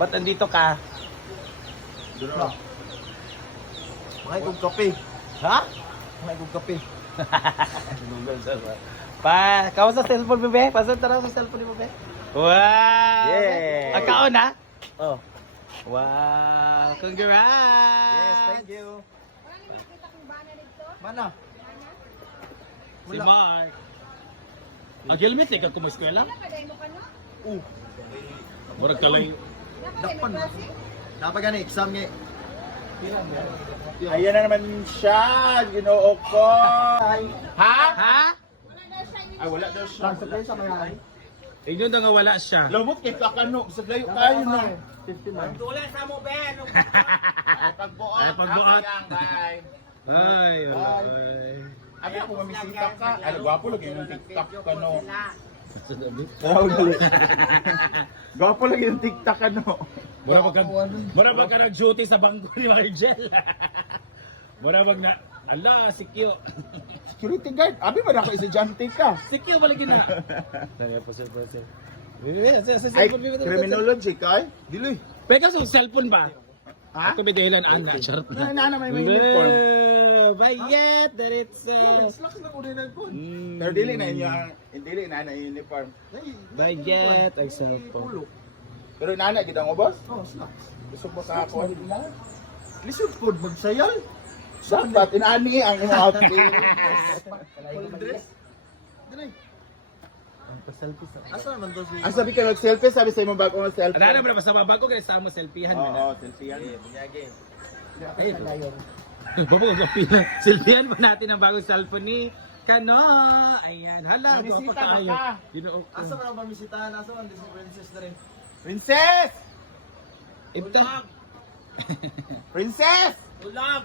Ba't andito ka? Duro. Makay kong kape. Ha? Makay kong kape. Kamusta sa cellphone mo, be? Pasok tara sa cellphone mo, be. Wow! Yeah! Ang kaon, ha? Oh. Wow! Congrats! Yes, thank you. Mana? Si Mark. Ang helmet, ikaw kumuskwela? Murag kalay. Dakpan. Napagani exam nga. Ayan na naman siya, ginoo ko. Ha? Ha? Ay, wala daw siya. Sa mga Tignan daw nga wala siya. Lubot kay kakano, sa layo tayo na. 59. Ay, pagbuot. Ay, pagbuot. Ayan, bye. Ay, ay. Abi ako mamisita ka. Ay, gwapo lagi yung TikTok ka no. Gwapo lagi yung TikTok ka no. Mura ba ka nag-duty sa bangko ni Margel? Mura ba na, ala, si Kyo. Security guard. Abi ba na ako estudyante ka? Si Kyo balik na. Ay, criminology ka ay? Dili. Peka sa cellphone ba? Ha? Ako may dahilan ana, charot Na na. may uniform. Bayet, that it's Slacks na ko din nagpun. Pero dili na niya, dili na na uniform. Bayet, ang cellphone. Pero nana kita mo boss? Oh, slacks. Gusto mo sa ako? Lisod food magsayal. Dapat inaani ang imong outfit. Full dress. Dinay. Ang pa-selfie sa. Asa naman to si? Ang sabi ka nag-selfie, sabi sa imong bago mo selfie. Ano na ba basta bago guys, sa mo selfiehan mo na. Oo, selfie yan. Bunyage. Ay, Babo, selfiehan pa natin ang bagong cellphone ni Kano. Ayan, hala, Mamisita guwapo ba tayo. ka? Ginoo ko. Asa man ang pamisitahan? Asa man Disney Princess na rin? Princess! Ito. Princess! Ulag!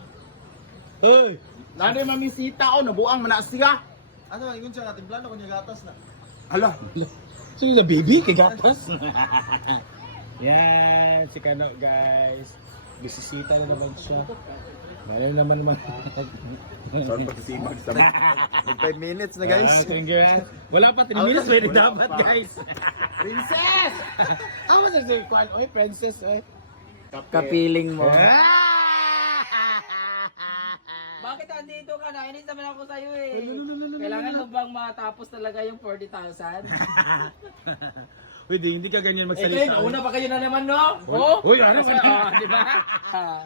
Hoy! Nani mamisita ko, nabuang man na siya. Ano man, ingon siya natin plano kung niya gatas na. Hala. So yung baby, kay gatas. Yan, si Kano guys. Bisisita na naman siya. Malay naman naman. Saan pagsisimag sa Mag 5 minutes na guys. Congrats. Wala pa 3 minutes, pwede dapat guys. Princess! Ako sa kwan, oy, princess, oy. Kapiling mo. Bakit andito ka? Nainis naman ako sa'yo eh. Kailangan mo bang matapos talaga yung 40,000? Uy, hindi ka ganyan Eh, magsalita. nauna pa kayo na naman, no? Oh? Uy, ano Kasi, ba? di ba?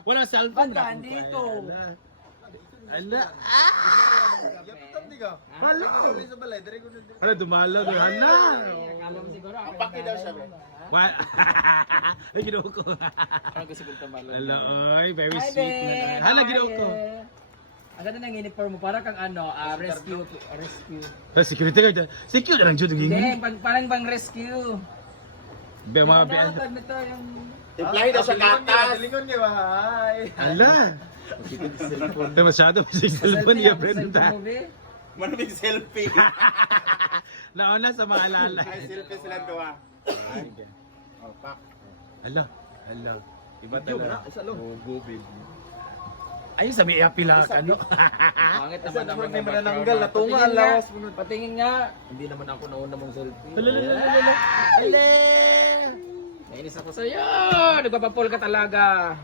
Walang cellphone. Ba't ka andito? Ala. Yapitan di ka. Hala. Sorry sa balay, dire ko na. Hala, dumalaw. Hala. Akala mo siguro ako. Ang paki daw siya, be. What? Ay, ginoo ko. Parang gusto kong tamalo. Hala, oy, very Hi, sweet. babe. Hala, How ginoo are ko. you? Ang ganda ng uniform mo, parang kang ano, rescue. Rescue. Ah, security guard. Secure lang, Jude. Hindi, parang bang rescue. Be, mga be. Ano, tag nito yung... Tiplahin daw siya gatas. Dilingon niya ba? Hi. Hala. Ito masyado. Sa cellphone niya, Brenda. Manamig selfie. Nauna sa maalala. Ay, selfie sila gawa. Oh, pak. Hala. Hala. Iba Yo, talaga. isa lo. Ayun, sa may apila ka, no? Pangit Asa naman naman ni ang manananggal na tunga Patingin nga. lawas mo. Patingin nga. Hindi naman ako nauna mong selfie. Hala. Nainis ako sa'yo! Nagpapapol ka talaga.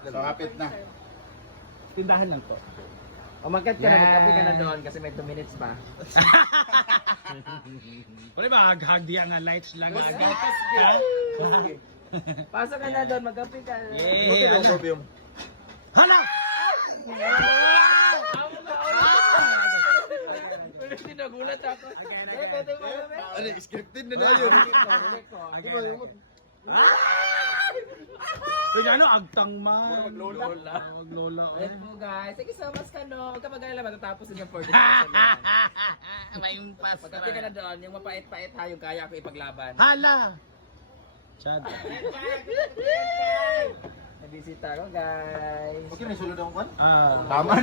So, kapit na. Tindahan lang to. Umakyat ka na, magkape ka na doon kasi may 2 minutes pa. Wala ba, hag-hag diya nga lights lang. Pasok ka na doon, magkape ka. Buti Yeah. lang problem. Hala! Hindi nagulat ako. Eh, pwede mo kami? Ano, scripted na na yun. Kaya ano, agtang man. Maglola. Maglola. Ayun po guys. Thank you so much ka no. Huwag ka mag-alala, matatapos din yung 40,000 yan. May pass. Magkape ka na doon, yung mapait-pait ha, yung kaya ko ipaglaban. Hala! Chad. Nabisita ko guys. Okay, may sulod akong kwan? Ah. Tama na.